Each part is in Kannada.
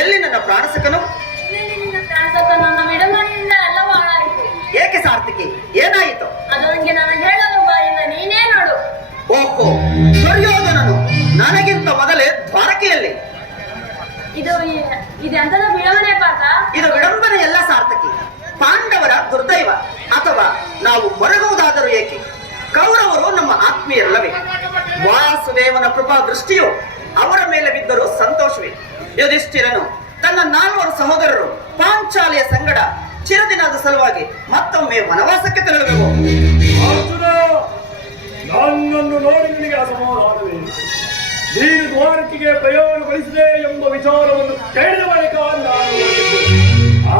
ಎಲ್ಲಿ ನನ್ನ ಪ್ರಾಣಸಕನು? ಏಕೆ ಸಾರ್ಥಕಿ, ಏನಾಯಿತು? ಅದು ನನಗೆ ನಾನು ಹೇಳಲು ಬಾಯಿಂದ ನೀನೇ ನೋಡು. ಓಹೋ, ದುರ್ಯೋಧನನು ನನಗಿಂತ ಮೊದಲೇ ದ್ವಾರಕೆಯಲ್ಲಿ. ಇದೆಂತದ ವಿಡಂಬನೆ ಪಾತ? ಇದು ವಿಡಂಬನೆ ಎಲ್ಲ ಸಾರ್ಥಕಿ. ಪಾಂಡವರ ದುರ್ದೈವ, ಅಥವಾ ನಾವು ಮೊರಗುವುದಾದರೂ ಏಕೆ? ಕೌರವರು ನಮ್ಮ ಆತ್ಮೀಯರಲ್ಲವೇ? ವಾಸುದೇವನ ಕೃಪಾ ದೃಷ್ಟಿಯು ಅವರ ಮೇಲೆ ಬಿದ್ದರೂ ಸಂತೋಷವೇ. ಯುಧಿಷ್ಠಿರನು ತನ್ನ 4 ಸಹೋದರರು ಪಾಂಚಾಲಿಯ ಸಂಗಡ ಚಿರದಿನದ ಸಲುವಾಗಿ ಮತ್ತೊಮ್ಮೆ ವನವಾಸಕ್ಕೆ ತೆರಳಬೇಕು. ನನ್ನನ್ನು ನೋಡಿ ನಿನಗೆ ಅಸಮಾಧಾನವೇ? ನೀನು ದ್ವಾರಕೆಗೆ ಪ್ರಯಾಣಗೊಳಿಸಿದೆ ಎಂಬ ವಿಚಾರವನ್ನು ಕೇಳಿದ ಬಳಿಕ ನಾನು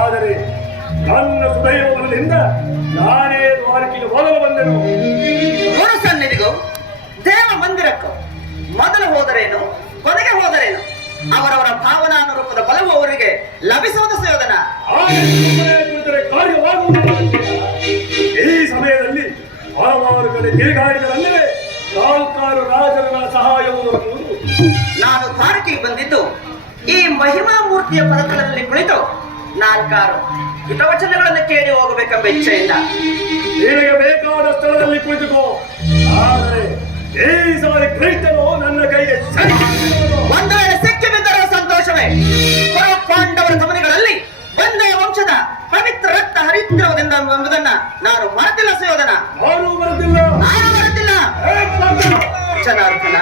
ಆದರೆ ನನ್ನ ಸುದೈವದಿಂದ ನಾನೇ ದ್ವಾರಕೆಗೆ ಮೊದಲು ಬಂದೆನು. ಗುರು ಸನ್ನಿಧಿಗೂ ದೇವ ಮಂದಿರಕ್ಕೂ ಮೊದಲು ಹೋದರೇನು, ಕೊನೆಗೆ ಹೋದರೇನು? ಅವರವರ ಭಾವನಾನುರೂಪದ ಬಲವು ಅವರಿಗೆ ಲಭಿಸುವುದು ಸುಯೋಧನ. ಕಾರ್ಯವಾಗುವುದಿಲ್ಲ. ಈ ಸಮಯದಲ್ಲಿ ಹಲವಾರು ಕಡೆ ತಿರುಗಾಡಿದರಲ್ಲವೇ 4 ರಾಜರ ಸಹಾಯವು ದೊರಕುವುದು. ನಾನು ದ್ವಾರಕೆಗೆ ಬಂದಿದ್ದು ಈ ಮಹಿಮಾ ಮೂರ್ತಿಯ ಪರತಲದಲ್ಲಿ ಕುಳಿತು 4 ಹಿತವಚನಗಳನ್ನು ಕೇಳಿ ಹೋಗಬೇಕೆಂಬ ಇಚ್ಛೆಯಿಂದ. ನಿನಗೆ ಬೇಕಾದ ಸ್ಥಳದಲ್ಲಿ ಕುಳಿತುಕೋ, ಆದರೆ ಈ ಸಾರಿ ಕ್ರೈಸ್ತನು ನನ್ನ ಕೈಗೆ ಒಂದು ವೇಳೆ ಸಿಕ್ಕಿ ಬಿದ್ದರೂ ಸಂತೋಷವೇ. ಪಾಂಡವರ ಸಮನಿಗಳಲ್ಲಿ ಒಂದೇ ವಂಶದ ಪವಿತ್ರ ರಕ್ತ ಹರಿತಿರುವುದರಿಂದ ಎಂಬುದನ್ನ ನಾನು ಮರೆತಿಲ್ಲ ಸುಯೋಧನ. ನಾನು ಮರೆತಿಲ್ಲ. ಜನಾರ್ದನ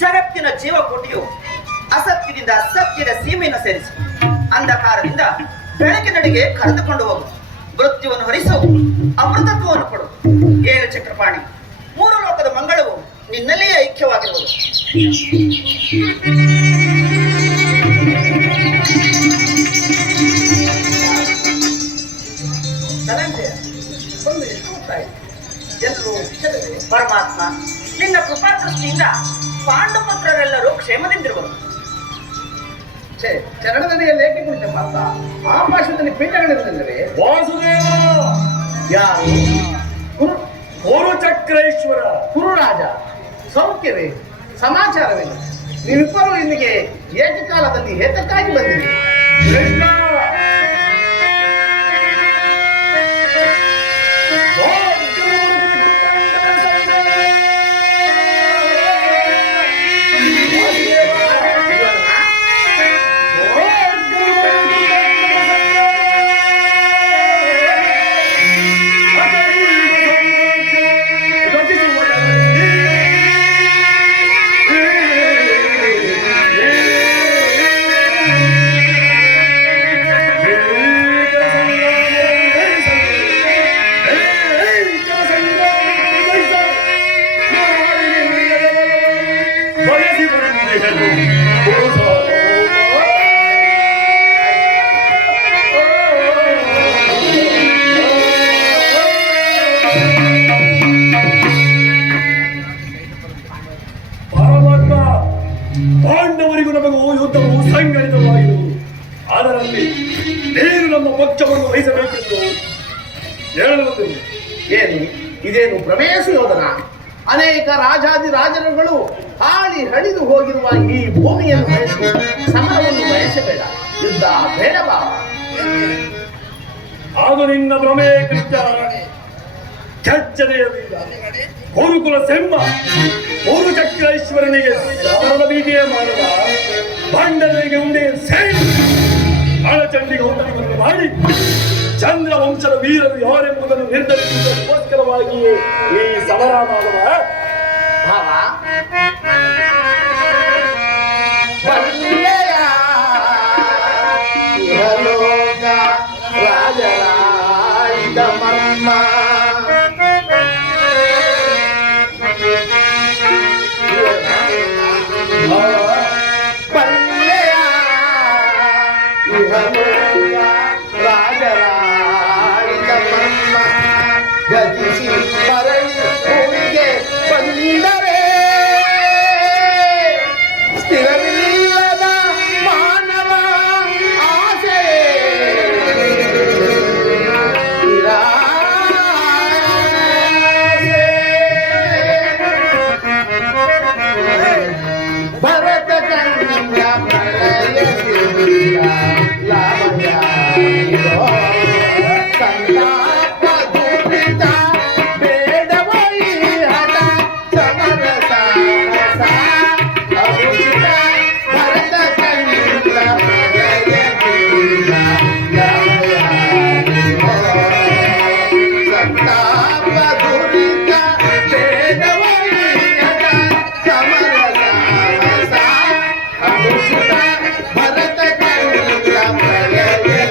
ಜಗತ್ತಿನ ಜೀವಕೋಟಿಯು ಅಸತ್ಯದಿಂದ ಸತ್ಯದ ಸೀಮೆಯನ್ನು ಸೇರಿಸು, ಅಂಧಕಾರದಿಂದ ಬೆಳಕಿನಡೆಗೆ ಕರೆದುಕೊಂಡು ಹೋಗು, ಮೃತ್ಯುವನ್ನು ಹರಿಸು, ಅಮೃತತ್ವವನ್ನು ಕೊಡು. 7 ಚಕ್ರಪಾಣಿ 3 ಲೋಕದ ಮಂಗಳವು ನಿನ್ನಲ್ಲಿಯೇ ಐಕ್ಯವಾಗಿರುವುದು. ಪರಮಾತ್ಮ ನಿನ್ನ ಕೃಪಾದೃಷ್ಟಿಯಿಂದ ಪಾಂಡುಪುತ್ರರೆಲ್ಲರೂ ಕ್ಷೇಮದಿಂದಿರುವರು. ಚರಣದಲ್ಲಿ ಏಕೆ ಕುಳಿತ ಪಾಪ? ಆಕಾಶದಲ್ಲಿ ಪಿಂಡಗಳಿರುತ್ತಂದರೆ ವಾಸುದೇವ ಯಾರು? ಗುರುಚಕ್ರೇಶ್ವರ ಗುರುರಾಜ, ಸೌಖ್ಯವೇ? ಸಮಾಚಾರವೇನು? ನೀವಿಬ್ಬರು ಇಲ್ಲಿಗೆ ಏಕಕಾಲದಲ್ಲಿ ಹೇತಕ್ಕಾಗಿ ಬಂದಿರಿ? ಕೃಷ್ಣ ಪಾಂಡವರಿಗೂ ನಮಗೂ ಯುದ್ಧವು ಸಂಘಟಿತವಾಗಿರುವುದು. ಅದರಲ್ಲಿ ನೀನು ನಮ್ಮ ಪಕ್ಷವನ್ನು ವಹಿಸಬೇಕೆಂದು ಹೇಳುವುದು. ಏನು ಇದೇನು ಪ್ರಮೇಯ ಸುಯೋಧನ? ಅನೇಕ ರಾಜರುಗಳು ಹಾಳಿ ಹಳಿದು ಹೋಗಿರುವ ಈ ಭೂಮಿಯನ್ನು ಬಯಸಿ ಸಮರವನ್ನು ಬಯಸಬೇಡ, ಯುದ್ಧ ಬೇಡ ಬಾವ. ಅದು ನಿನ್ನ ಪ್ರಮೇಯ ಕೃತ್ಯ. ಕೆಚ್ಚನೆಯ ವೀರ ಗುರುಕುಲ ಸೆಂಬ ಮೂರು ಚಕ್ರೇಶ್ವರನಿಗೆ ಶ್ರಾವಣದ ಬೀದಿಯೇ ಮಾಡದ ಬಂಡರಿಗೆ ಉಂಡೆ ಸೇರಿ ಹಳಚಂಡಿಗೆ ಹೋಗಲಿವನ್ನು ಮಾಡಿ ಚಂದ್ರ ವಂಶದ ವೀರರು ಯಾರೆಂಬುದನ್ನು ನಿರ್ಧರಿಸುವುದಕ್ಕೋಸ್ಕರವಾಗಿಯೇ ಈ ಸಮರ ಮಾಡುವ ಭಾವ. ಇಹಲೋಕ ರಾಜರಾಯಿದ ಮರ್ಮ ಬಲ್ಲೆಯ ಇಹಲೋಕ ರಾಜರಾಯಿದ ಮರ್ಮ ಗತಿಸಿ ಮರಳಿ ಭೂಮಿಗೆ ಬಂದರೆ ಸ್ಥಿರವಿಲ್ಲದ ಮಾನವ ಆಸೆ ಭರತ ಕಣ್ಣ ಪ್ರಳಯದಿಂದ ಲಾಭ ಸಂತಾಪ ದುರಿತ ಬೇಡವೋ ಈ ಹಠ ಸಮರ ಸಾಹಸ ಅನುಚಿತ ಭರತ ಕಣ್ಣ ಪ್ರಳಯದಿಂದ ಸಂತಾಪ ದುರಿತ ಬೇಡವೋ ಈ ಹಠ ಸಮರ ಸಾಹಸ ಅನುಚಿತ ಭರತ ಕಣ್ಣ ಪ್ರಳಯದಿಂದ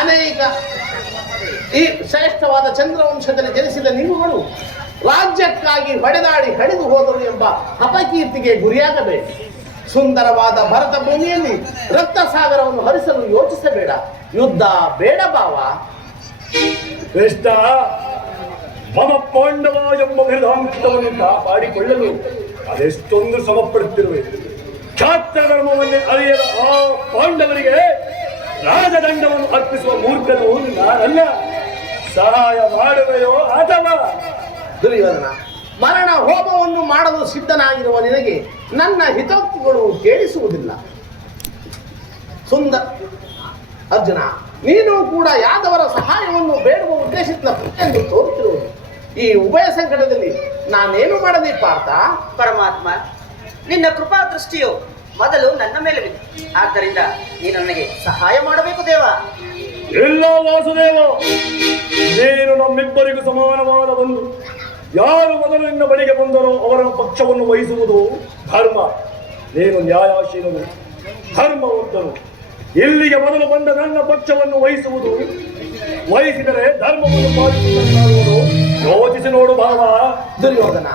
ಅನೇಕ ಈ ಶ್ರೇಷ್ಠವಾದ ಚಂದ್ರವಂಶದಲ್ಲಿ ಜನಿಸಿದ ನೀವುಗಳು ರಾಜ್ಯಕ್ಕಾಗಿ ಹೊಡೆದಾಡಿ ಹಡಿದು ಹೋದರು ಎಂಬ ಅಪಕೀರ್ತಿಗೆ ಗುರಿಯಾಗಬೇಕು. ಸುಂದರವಾದ ಭರತ ಭೂಮಿಯಲ್ಲಿ ರಕ್ತ ಸಾಗರವನ್ನು ಹರಿಸಲು ಯೋಚಿಸಬೇಡ, ಯುದ್ಧ ಬೇಡ ಬಾವ. ಕೃಷ್ಣ, ಮಮ ಪಾಂಡವ ಎಂಬ ಬಿರುದಾಂಕಿತವನ್ನು ಕಾಪಾಡಿಕೊಳ್ಳಲು ಅದೆಷ್ಟೊಂದು ಶ್ರಮಪಡುತ್ತಿರುವೆ. ಕ್ಷಾತ್ರ ಧರ್ಮವನ್ನೇ ಅರಿಯದ ಆ ಪಾಂಡವರಿಗೆ ರಾಜದಂಡವನ್ನು ಅರ್ಪಿಸುವ ಮೂರ್ಖನು ನಾನಲ್ಲ. ಸಹಾಯ ಮಾಡುವೆಯೋ ಅಥವಾ? ದುರ್ಯೋಧನ, ಮರಣ ಹೋಮವನ್ನು ಮಾಡಲು ಸಿದ್ಧನಾಗಿರುವ ನಿನಗೆ ನನ್ನ ಹಿತೋಕ್ತಿಗಳು ಕೇಳಿಸುವುದಿಲ್ಲ. ಅರ್ಜುನ, ನೀನು ಕೂಡ ಯಾದವರ ಸಹಾಯವನ್ನು ಬೇಡುವ ಉದ್ದೇಶದಿಂದ ಎಂದು ತೋರುತ್ತಿರುವುದು. ಈ ಉಭಯ ಸಂಕಟದಲ್ಲಿ ನಾನೇನು ಮಾಡದೆ ಪಾರ್ಥ? ಪರಮಾತ್ಮ, ನಿನ್ನ ಕೃಪಾ ದೃಷ್ಟಿಯು ಮೊದಲು ನನ್ನ ಮೇಲೆ ಬಿತ್ತು. ಆದ್ದರಿಂದ ನೀನು ನನಗೆ ಸಹಾಯ ಮಾಡಬೇಕು ದೇವ. ಇಲ್ಲ ವಾಸುದೇವ, ನೀನು ನಮ್ಮಿಬ್ಬರಿಗೂ ಸಮಾನವಾದ ಬಂಧು. ಯಾರು ಮೊದಲು ನಿನ್ನ ಬಳಿಗೆ ಬಂದರೋ ಅವರ ಪಕ್ಷವನ್ನು ವಹಿಸುವುದು ಧರ್ಮ. ನೀನು ನ್ಯಾಯಾಶೀಲನು, ಧರ್ಮವಂತನು. ಇಲ್ಲಿಗೆ ಮೊದಲು ಬಂದ ನನ್ನ ಪಕ್ಷವನ್ನು ವಹಿಸಿದರೆ ಧರ್ಮವನ್ನು ಪಾಲಿಸುವುದಾಗುವುದು. ಯೋಚಿಸಿ ನೋಡು ಭಾವ. ದುರ್ಯೋಧನ,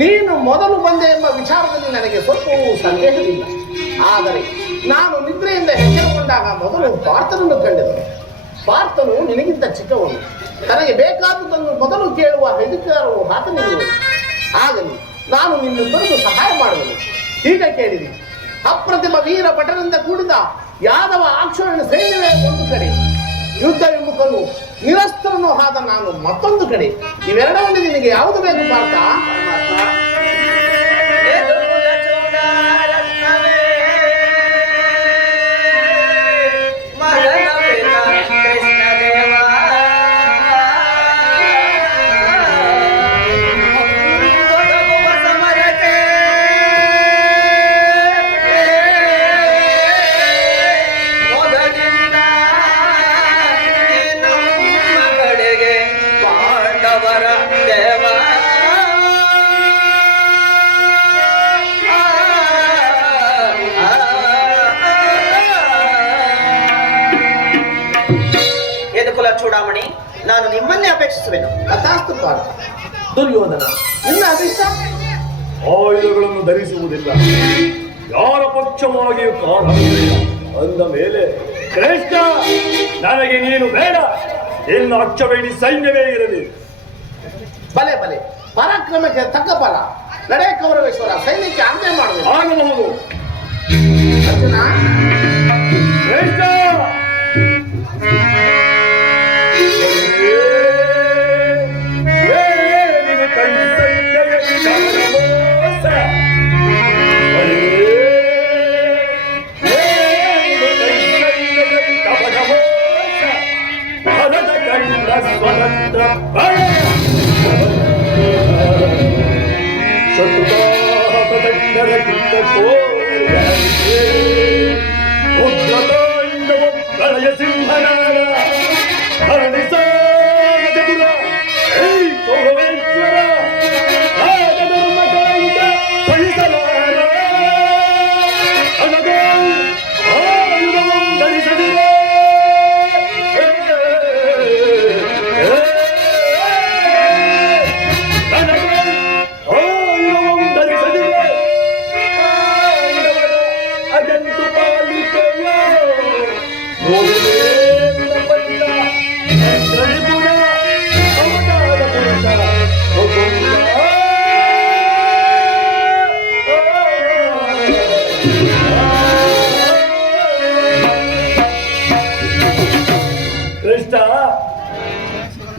ನೀನು ಮೊದಲು ಬಂದೆ ಎಂಬ ವಿಚಾರದಲ್ಲಿ ನನಗೆ ಸ್ವಲ್ಪವೂ ಸಂದೇಹವಿಲ್ಲ. ಆದರೆ ನಾನು ನಿದ್ರೆಯಿಂದ ಎಚ್ಚರಗೊಂಡಾಗ ಮೊದಲು ಪಾರ್ಥನನ್ನು ಕಂಡೆನು. ಪಾರ್ಥನು ನಿನಗಿಂತ ಚಿಕ್ಕವನು. ತನಗೆ ಬೇಕಾದುದನ್ನು ಮೊದಲು ಕೇಳುವ ಅಧಿಕಾರವು ಆತನಿರುವುದು. ಆಗಲಿ, ನಾನು ನಿನ್ನ ಬರೆದು ಸಹಾಯ ಮಾಡುವೆನು. ಈಗ ಕೇಳಿರಿ, ಅಪ್ರತಿಮ ವೀರ ಭಟರಿಂದ ಕೂಡಿದ ಯಾದವ ಆಕ್ಷೋಣ ಸೈನ್ಯವೇ ಒಂದು ಕಡೆ, ಯುದ್ಧ ವಿಮುಖನು ನಿರಸ್ತರನು ಆದ ನಾನು ಮತ್ತೊಂದು ಕಡೆ. ಇವೆರಡರಲ್ಲಿ ನಿನಗೆ ಯಾವುದು ಬೇಕು ಪಾರ್ಥ? ಚೂಡಾಮಣಿ, ನಾನು ನಿಮ್ಮನ್ನೇ ಅಪೇಕ್ಷಿಸುವೆನು. ತಥಾಸ್ತು ಪಾರ್ಥ. ದುರ್ಯೋಧನ, ನಿನ್ನ ಅಭಿಷ್ಟ? ಆಯುಧಗಳನ್ನು ಧರಿಸುವುದಿಲ್ಲ, ಯಾರ ಪಕ್ಷವಾಗಿಯೂ ಕಾರಣವಿಲ್ಲ ಅಂದ ಮೇಲೆ ಶ್ರೇಷ್ಠ, ನನಗೆ ನೀನು ಬೇಡ. ನಿನ್ನ ಅಚ್ಚಬೇಡಿ ಸೈನ್ಯವೇ ಇರಲಿ. ಬಲೆ ಬಲೆ, ಪರಾಕ್ರಮಕ್ಕೆ ತಕ್ಕ ಫಲ. ನಡೆ ಕೌರವೇಶ್ವರ, ಸೈನ್ಯಕ್ಕೆ ಆಜ್ಞೆ ಮಾಡಬೇಕು. ಆಗಬಹುದು. ಅರ್ಜುನ, ಶ್ರೇಷ್ಠ,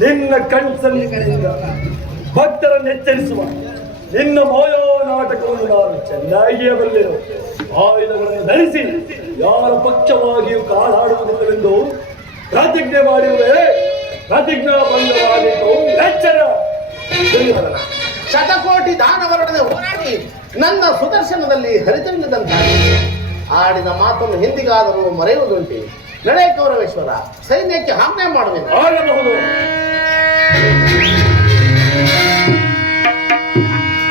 ನಿನ್ನ ಕಣ್ಸನ್ನಿಂದ ಭಕ್ತರನ್ನು ಎಚ್ಚರಿಸುವ ನಿನ್ನ ಮಾಯೋ ನಾಟಕವನ್ನು ನಾನು ಚೆನ್ನಾಗಿಯೇ ಬಲ್ಲೆನು. ಆಯುಧಗಳನ್ನು ಧರಿಸಿ ಯಾರ ಪಕ್ಷವಾಗಿಯೂ ಕಾಲಾಡುವುದಿಲ್ಲವೆಂದು ಪ್ರತಿಜ್ಞೆ ಮಾಡಿರುವೆ. ಪ್ರತಿಜ್ಞಾ ಭಂಗವಾಗಿದ್ದು ಎಚ್ಚರ. ಶತಕೋಟಿ ದಾನವರೊಡನೆ ಹೋರಾಡಿ ನನ್ನ ಸುದರ್ಶನದಲ್ಲಿ ಹರಿತವಿಲ್ಲದಂತಾಗಿದೆ. ಆಡಿದ ಮಾತನ್ನು ಹಿಂದಿಗಾದರೂ ಮರೆಯುವುದುಂಟೆ. ನಡೆ ಕೌರವೇಶ್ವರ, ಸೈನ್ಯಕ್ಕೆ ಆಜ್ಞೆ ಮಾಡುವೆನು. ಆಗಬಹುದು.